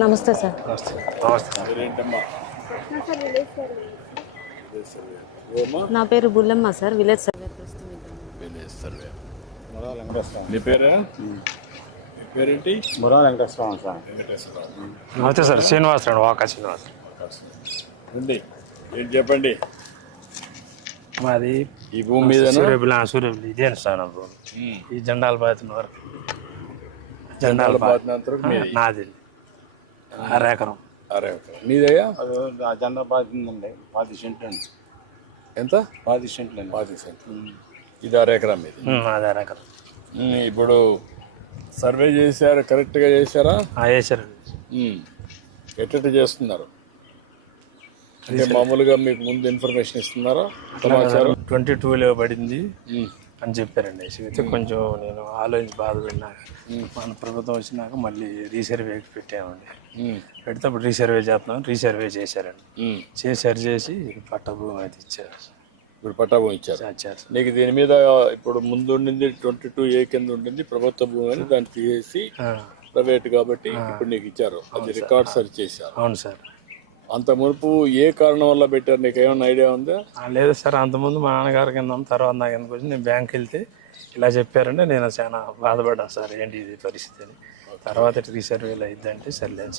నమస్తే సార్. నా పేరు బుల్లమ్మ సార్, విలేజ్ సర్వే. నీ పేరా? నీ పేరేంటి? వెంకటేశ్వరం సార్. నమస్తే సార్, శ్రీనివాసరావు, వాకా శ్రీనివాస్. ఉంది ఏంటి చెప్పండి. మాది ఈ భూమి మీద సూర్యబిల్లి ఇదే సార్ నా భూమి. ఈ జెండాల బాధిన వరకు జెండాల నాది 6 ఎకరం. నీదయ్యా? ఆ జెండా బాధిందండి 10 సెంట్లు అండి. ఎంత? 10 సెంట్లు అండి. 10 సెంట్లు. ఇది 6 ఎకరం మీద. అది 6 ఎకరం. ఇప్పుడు సర్వే చేశారు, కరెక్ట్గా చేశారా? చేశారండి. ఎట్ట చేస్తున్నారు అంటే మామూలుగా మీకు ముందు ఇన్ఫర్మేషన్ ఇస్తున్నారా? సమాచారం 22లో పడింది అని చెప్పారండి. అయితే కొంచెం నేను ఆలోచించి బాధపడినాక మన ప్రభుత్వం వచ్చినాక మళ్ళీ రీసర్వేకి పెట్టామండి. పెడితే అప్పుడు రీసర్వే చేస్తున్నాం. రీసర్వే చేశారండి. చేసి పట్టా భూమి అయితే ఇచ్చారు. ఇప్పుడు పట్టా భూమి ఇచ్చారు. నీకు దీని మీద ఇప్పుడు ముందు ఉండింది 22A కింద ఉండింది ప్రభుత్వ భూమి అని, దాన్ని తీసేసి ప్రైవేట్ కాబట్టి ఇప్పుడు నీకు ఇచ్చారు. అది రికార్డ్ సరి చేశారు. అవును సార్. అంత మునుపు ఏ కారణం వల్ల పెట్టారు, నీకు ఏమైనా ఐడియా ఉందా? లేదు సార్, అంతకుముందు మా నాన్నగారి కింద తర్వాత నాకు కిందకు వచ్చి నేను బ్యాంక్కి వెళ్తే ఇలా చెప్పారంటే నేను చాలా బాధపడ్డాను సార్, ఏంటి ఇది పరిస్థితి అని. తర్వాత రీసర్వేలు అయిద్దంటే సర్లేని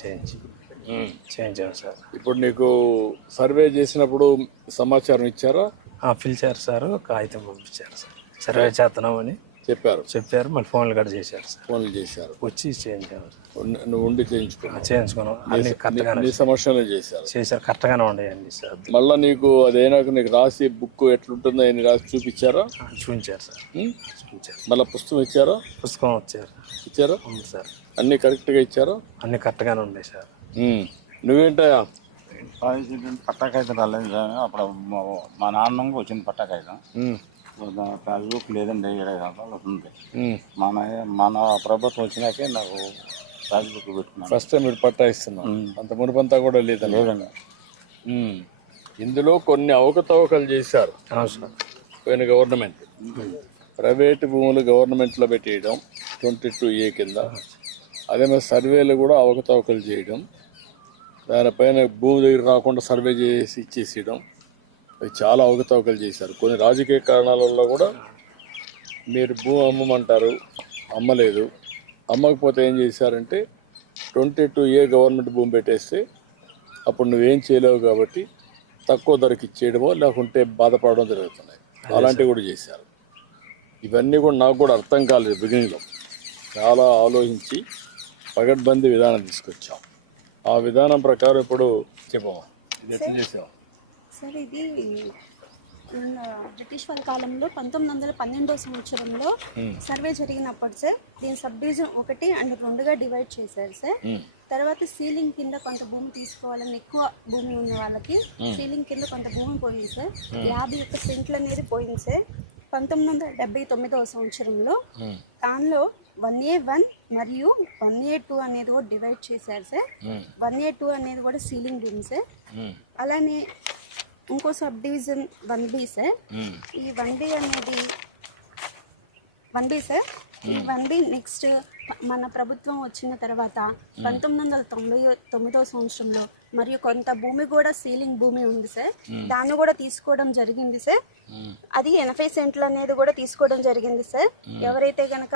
చేయించాను సార్. ఇప్పుడు నీకు సర్వే చేసినప్పుడు సమాచారం ఇచ్చారా? పిలిచారు సార్, కాగితం పంపించారు సార్, సర్వే చేస్తున్నామని చెప్పారు. మళ్ళీ ఫోన్లు కూడా చేశారు సార్. ఫోన్లు చేశారు, వచ్చి చేయించాము. నువ్వు ఉండి చేయించుకున్నావు? అన్ని కరెక్ట్గానే సమస్యలు చేశారు. కరెక్ట్గానే ఉండేయండి సార్. మళ్ళీ నీకు అదేనాక నీకు రాసి బుక్ ఎట్లుంటుందో అని రాసి చూపించారా? చూపించారు సార్. మళ్ళీ పుస్తకం ఇచ్చారా? పుస్తకం ఇచ్చారు ఉంది సార్. అన్ని కరెక్ట్గా ఇచ్చారా? అన్ని కరెక్ట్గానే ఉన్నాయి సార్. నువ్వేంటయా? పట్టా కాగితం రాలేదు సార్. అప్పుడు మా నాన్న వచ్చింది పట్టా కాగితం. పాస్బుక్ లేదండి, 7 సంవత్సరాలు వస్తుంది. మన ప్రభుత్వం వచ్చినాకే నాకు పాస్బుక్ పెట్టుకున్నాను. ఫస్ట్ టైం మీరు పట్టా ఇస్తున్నాం, అంత మునుపంతా కూడా లేదండి. ఇందులో కొన్ని అవకతవకలు చేశారు పోయిన గవర్నమెంట్. ప్రైవేటు భూములు గవర్నమెంట్లో పెట్టేయడం 22A కింద, అదే మరి సర్వేలు కూడా అవకతవకలు చేయడం, దానిపైన భూమి దగ్గర రాకుండా సర్వే చేసి ఇచ్చేసేయడం, చాలా అవకతవకలు చేశారు. కొన్ని రాజకీయ కారణాల వల్ల కూడా మీరు భూమి అమ్మమంటారు, అమ్మలేదు. అమ్మకపోతే ఏం చేశారంటే 22A గవర్నమెంట్ భూమి పెట్టేస్తే అప్పుడు నువ్వేం చేయలేవు కాబట్టి తక్కువ ధరకి ఇచ్చేయడమో లేకుంటే బాధపడడం జరుగుతున్నాయి. అలాంటివి కూడా చేశారు. ఇవన్నీ కూడా నాకు కూడా అర్థం కాలేదు బిగినింగ్లో. చాలా ఆలోచించి పగడ్బందీ విధానం తీసుకొచ్చాం. ఆ విధానం ప్రకారం ఇప్పుడు చెప్పమా, ఇది ఎట్లా చేసాం సార్? ఇది బ్రిటిష్ వాళ్ళ కాలంలో 1912వ సంవత్సరంలో సర్వే జరిగినప్పుడు సార్ దీని సబ్ డివిజన్ 1 అండ్ 2గా డివైడ్ చేశారు సార్. తర్వాత సీలింగ్ కింద కొంత భూమి తీసుకోవాలని ఎక్కువ భూమి ఉన్న వాళ్ళకి సీలింగ్ కింద కొంత భూమి పోయింది సార్. 51 సెంట్లు అనేది పోయింది సార్ 1979వ సంవత్సరంలో. దానిలో 1A1 మరియు 1A2 అనేది కూడా డివైడ్ చేశారు సార్. 1A2 అనేది కూడా సీలింగ్ భూమి సార్. అలానే ఇంకో సబ్ డివిజన్ 1B సార్. ఈ 1B అనేది 1B సార్. ఈ 1B నెక్స్ట్ మన ప్రభుత్వం వచ్చిన తర్వాత 1999వ సంవత్సరంలో మరియు కొంత భూమి కూడా సీలింగ్ భూమి ఉంది సార్. దాన్ని కూడా తీసుకోవడం జరిగింది సార్. అది 80 సెంట్లు అనేది కూడా తీసుకోవడం జరిగింది సార్. ఎవరైతే కనుక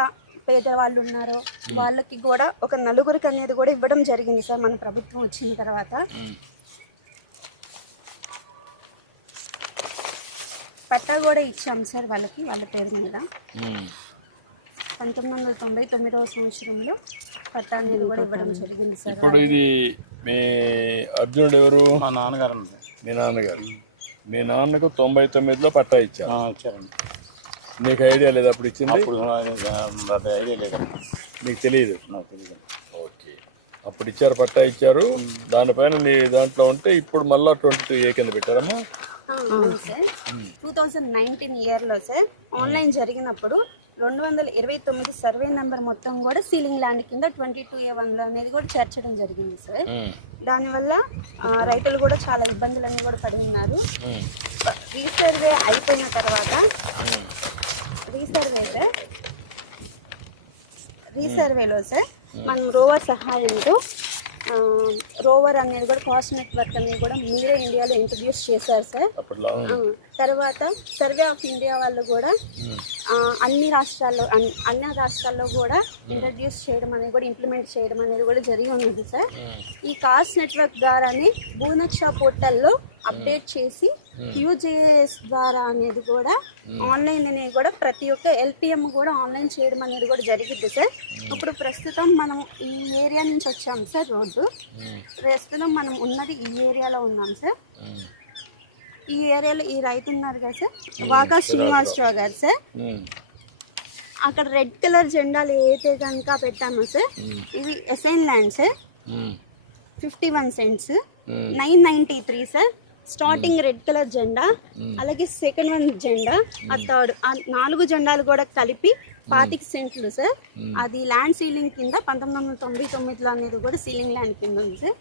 పేదవాళ్ళు ఉన్నారో వాళ్ళకి కూడా ఒక 4గురికి అనేది కూడా ఇవ్వడం జరిగింది సార్ మన ప్రభుత్వం వచ్చిన తర్వాత. పట్టా కూడా ఇచ్చాం సార్ వాళ్ళకి, వాళ్ళ పేరు మీద. 1999వ సంవత్సరంలో పట్టా అనేది కూడా ఇవ్వడం జరిగింది సార్. ఇప్పుడు ఇది మీ అర్జునుడు ఎవరు? మా నాన్నగారు. మీ నాన్నగారు. మీ నాన్నకు 99లో పట్టా ఇచ్చారండి. నీకు ఐడియా లేదు అప్పుడు ఇచ్చింది? ఐడియా లేదు, నీకు తెలియదు? నాకు తెలియదు. ఓకే, అప్పుడు ఇచ్చారు, పట్టా ఇచ్చారు. దానిపైన నీ దాంట్లో ఉంటే ఇప్పుడు మళ్ళీ 22A కింద పెట్టారమ్మా? సార్ 2019 ఇయర్లో సార్ ఆన్లైన్ జరిగినప్పుడు 229 సర్వే నెంబర్ మొత్తం కూడా సీలింగ్ ల్యాండ్ కింద 22A1లో అనేది కూడా చేర్చడం జరిగింది సార్. దానివల్ల రైతులు కూడా చాలా ఇబ్బందులన్నీ కూడా పడి ఉన్నారు. రీసర్వే అయిపోయిన తర్వాత రీసర్వేలో సార్ మనం రోవర్ సహాయంతో రోవర్ అనేది కూడా కాస్ట్ నెట్వర్క్ అనేది కూడా మీరే ఇండియాలో ఇంట్రడ్యూస్ చేశారు సార్. అప్పట్లో తర్వాత సర్వే ఆఫ్ ఇండియా వాళ్ళు కూడా అన్ని రాష్ట్రాల్లో కూడా ఇంట్రడ్యూస్ చేయడం అనేది కూడా ఇంప్లిమెంట్ చేయడం అనేది కూడా జరిగి ఉన్నది సార్. ఈ కాస్ట్ నెట్వర్క్ ద్వారానే భూనక్ష పోర్టల్లో అప్డేట్ చేసి QGIS ద్వారా అనేది కూడా ఆన్లైన్ అనేది కూడా ప్రతి ఒక్క LPM కూడా ఆన్లైన్ చేయడం అనేది కూడా జరిగింది సార్. ఇప్పుడు ప్రస్తుతం మనం ఈ ఏరియా నుంచి వచ్చాం సార్. రోడ్డు ప్రస్తుతం మనం ఉన్నది ఈ ఏరియాలో ఉన్నాం సార్. ఈ ఏరియాలో ఈ రైతు ఉన్నారు కదా సార్, వాకా శ్రీనివాసరావు గారు సార్. అక్కడ రెడ్ కలర్ జెండాలు ఏదైతే కనుక పెట్టామో సార్, ఇవి assign land sir. 51 cents 993 sir. Starting red colour జెండా, అలాగే సెకండ్ వన్ జెండా, ఆ థర్డ్, ఆ 4 జెండాలు కూడా కలిపి 25 సెంట్లు సార్. అది ల్యాండ్ సీలింగ్ కింద 1999లో అనేది కూడా సీలింగ్ ల్యాండ్ కింద ఉంది సార్.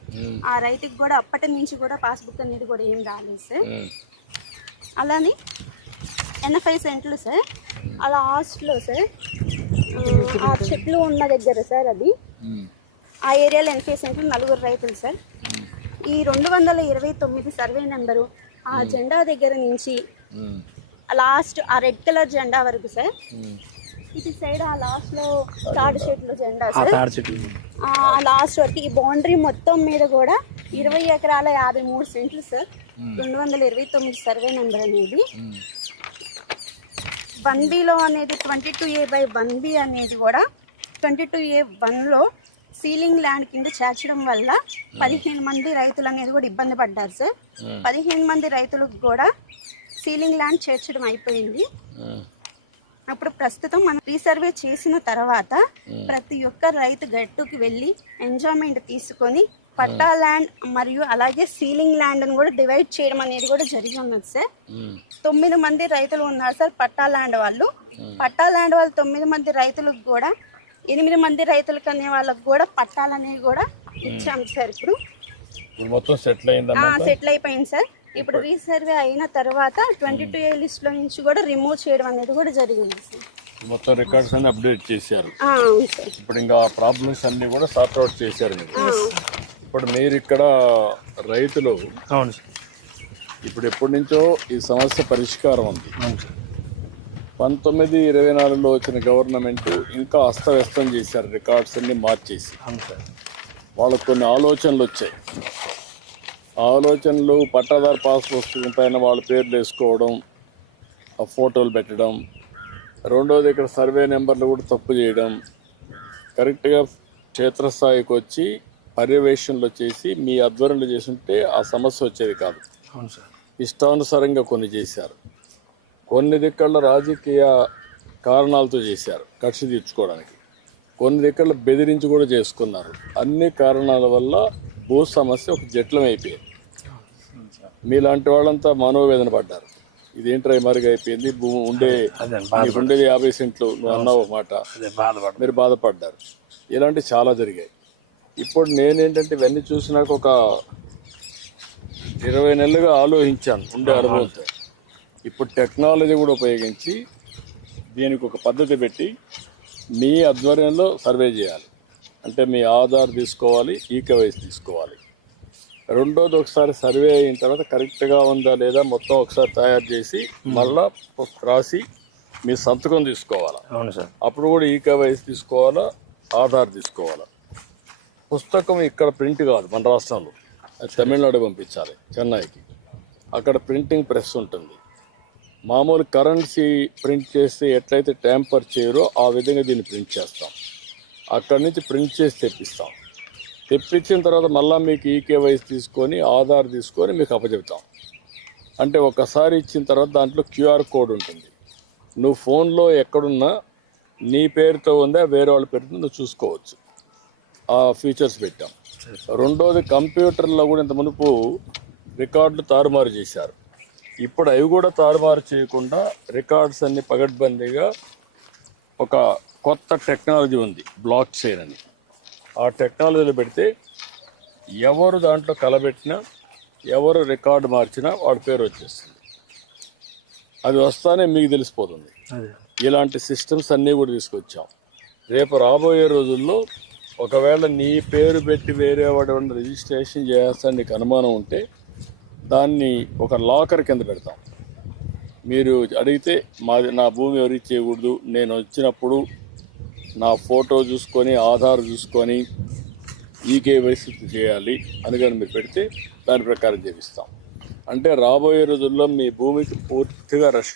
ఆ రైతుకి కూడా అప్పటి నుంచి కూడా పాస్బుక్ అనేది కూడా ఏం రాలేదు సార్. అలానే 85 సెంట్లు సార్. అలా హాస్టల్లో సార్ ఆ చెట్లు ఉన్న దగ్గర సార్, అది ఆ ఏరియాలో 85 సెంట్లు 4 రైతులు సార్. ఈ 229 సర్వే నెంబరు ఆ జెండా దగ్గర నుంచి లాస్ట్ ఆ రెడ్ కలర్ జెండా వరకు సార్. ఇటు సైడ్ ఆ లాస్ట్ లో తాడి చెట్లు జెండా సార్. ఆ లాస్ట్ వరకు ఈ బౌండరీ మొత్తం మీద కూడా 20 ఎకరాల 53 సెంట్లు సార్. 229 సర్వే నెంబర్ అనేది 1Bలో అనేది 22A/1B అనేది కూడా 22A1లో సీలింగ్ ల్యాండ్ కింద చేర్చడం వల్ల 15 మంది రైతులు అనేది కూడా ఇబ్బంది పడ్డారు సార్. 15 మంది రైతులకు కూడా సీలింగ్ ల్యాండ్ చేర్చడం అయిపోయింది. అప్పుడు ప్రస్తుతం మనం రీసర్వే చేసిన తర్వాత ప్రతి ఒక్క రైతు గట్టుకి వెళ్ళి ఎంజాయ్మెంట్ తీసుకొని పట్టా ల్యాండ్ మరియు అలాగే సీలింగ్ ల్యాండ్ని కూడా డివైడ్ చేయడం అనేది కూడా జరిగి ఉన్నది సార్. 9 మంది రైతులు ఉన్నారు సార్ పట్టా ల్యాండ్ వాళ్ళు. పట్టా ల్యాండ్ వాళ్ళు 9 మంది రైతులకు కూడా 8 మంది రైతులకు అనే వాళ్ళకు కూడా పట్టాలనేవి కూడా ఇచ్చాం సార్. ఇప్పుడు మొత్తం సెటిల్ అయిపోయింది సార్. ఇప్పుడు రీసర్వే అయిన తర్వాత 22A లిస్ట్లో నుంచి కూడా రిమూవ్ చేయడం అనేది కూడా జరిగింది సార్. మొత్తం రికార్డ్స్ అన్ని అప్డేట్ చేశారు. అవును సార్. ఇప్పుడు ఇంకా ప్రాబ్లమ్స్ అన్ని కూడా సార్ట్ అవుట్ చేశారు మీరు. ఇప్పుడు మీరు ఇక్కడ రైతులు అవును సార్. ఇప్పుడు ఎప్పటి నుంచో ఈ సమస్య పరిష్కారం ఉంది. 1924లో వచ్చిన గవర్నమెంట్ ఇంకా అస్తవ్యస్తం చేశారు, రికార్డ్స్ అన్ని మార్చేసి. వాళ్ళకు కొన్ని ఆలోచనలు వచ్చాయి. ఆలోచనలు పట్టాదారు పాస్ పుస్తకం పైన వాళ్ళ పేర్లు వేసుకోవడం, ఆ ఫోటోలు పెట్టడం, రెండోది ఇక్కడ సర్వే నెంబర్లు కూడా తప్పు చేయడం, కరెక్ట్గా క్షేత్రస్థాయికి వచ్చి పర్యవేక్షణలు చేసి మీ ఆధ్వర్యంలో చేస్తుంటే ఆ సమస్య వచ్చేది కాదు. ఇష్టానుసారంగా కొన్ని చేశారు. కొన్ని దిక్కల్లో రాజకీయ కారణాలతో చేశారు, కక్ష తీర్చుకోవడానికి. కొన్ని దిక్కల్లో బెదిరించి కూడా చేసుకున్నారు. అన్ని కారణాల వల్ల భూ సమస్య ఒక జట్లం అయిపోయింది. మీలాంటి వాళ్ళంతా మనోవేదన పడ్డారు. ఇదేంట్రా మరుగు అయిపోయింది, భూమి ఉండేది 50 సెంట్లు, నువ్వు అన్నావు ఒక మాట, మీరు బాధపడ్డారు. ఇలాంటివి చాలా జరిగాయి. ఇప్పుడు నేనేంటంటే ఇవన్నీ చూసినాక ఒక 20 నెలలుగా ఆలోచించాను ఉండే అనుభవంతో. ఇప్పుడు టెక్నాలజీ కూడా ఉపయోగించి దీనికి ఒక పద్ధతి పెట్టి మీ ఆధ్వర్యంలో సర్వే చేయాలి. అంటే మీ ఆధార్ తీసుకోవాలి, ఈకేవైసీ తీసుకోవాలి. రెండోది ఒకసారి సర్వే అయిన తర్వాత కరెక్ట్గా ఉందా లేదా మొత్తం ఒకసారి తయారు చేసి మళ్ళా రాసి మీ సంతకం తీసుకోవాలా. అవును సార్. అప్పుడు కూడా ఈకేవైసీ తీసుకోవాలా, ఆధార్ తీసుకోవాలా. పుస్తకం ఇక్కడ ప్రింట్ కాదు మన రాష్ట్రంలో, అది తమిళనాడు పంపించాలి, చెన్నైకి. అక్కడ ప్రింటింగ్ ప్రెస్ ఉంటుంది. మామూలు కరెన్సీ ప్రింట్ చేస్తే ఎట్లయితే ట్యాంపర్ చేయరో ఆ విధంగా దీన్ని ప్రింట్ చేస్తాం. అక్కడి నుంచి ప్రింట్ చేసి తెప్పిస్తాం. తెప్పించిన తర్వాత మళ్ళీ మీకు ఈకేవైసీ తీసుకొని ఆధార్ తీసుకొని మీకు అప్పచెప్తాం. అంటే ఒకసారి ఇచ్చిన తర్వాత దాంట్లో QR కోడ్ ఉంటుంది. నువ్వు ఫోన్లో ఎక్కడున్నా నీ పేరుతో ఉందా వేరే వాళ్ళ పేరుతో నువ్వు చూసుకోవచ్చు. ఆ ఫీచర్స్ పెట్టాం. రెండోది కంప్యూటర్లో కూడా ఇంత మునుపు రికార్డులు తారుమారు చేశారు. ఇప్పుడు అవి కూడా తారుమారు చేయకుండా రికార్డ్స్ అన్ని పగడ్బందీగా ఒక కొత్త టెక్నాలజీ ఉంది, బ్లాక్ చైన్ అని. ఆ టెక్నాలజీలో పెడితే ఎవరు దాంట్లో కలబెట్టినా, ఎవరు రికార్డు మార్చినా వాడి పేరు వచ్చేస్తుంది. అది వస్తానే మీకు తెలిసిపోతుంది. ఇలాంటి సిస్టమ్స్ అన్నీ కూడా తీసుకొచ్చాం. రేపు రాబోయే రోజుల్లో ఒకవేళ నీ పేరు పెట్టి వేరే వాడు రిజిస్ట్రేషన్ చేస్తా నీకు అనుమానం ఉంటే దాన్ని ఒక లాకర్ కింద పెడతాం. మీరు అడిగితే నా భూమి ఎవరికి చేయకూడదు, నేను వచ్చినప్పుడు నా ఫోటో చూసుకొని ఆధార్ చూసుకొని ఈకేవైసీ చేయాలి అని కానీ మీరు పెడితే దాని ప్రకారం చేపిస్తాం. అంటే రాబోయే రోజుల్లో మీ భూమికి పూర్తిగా రక్షణ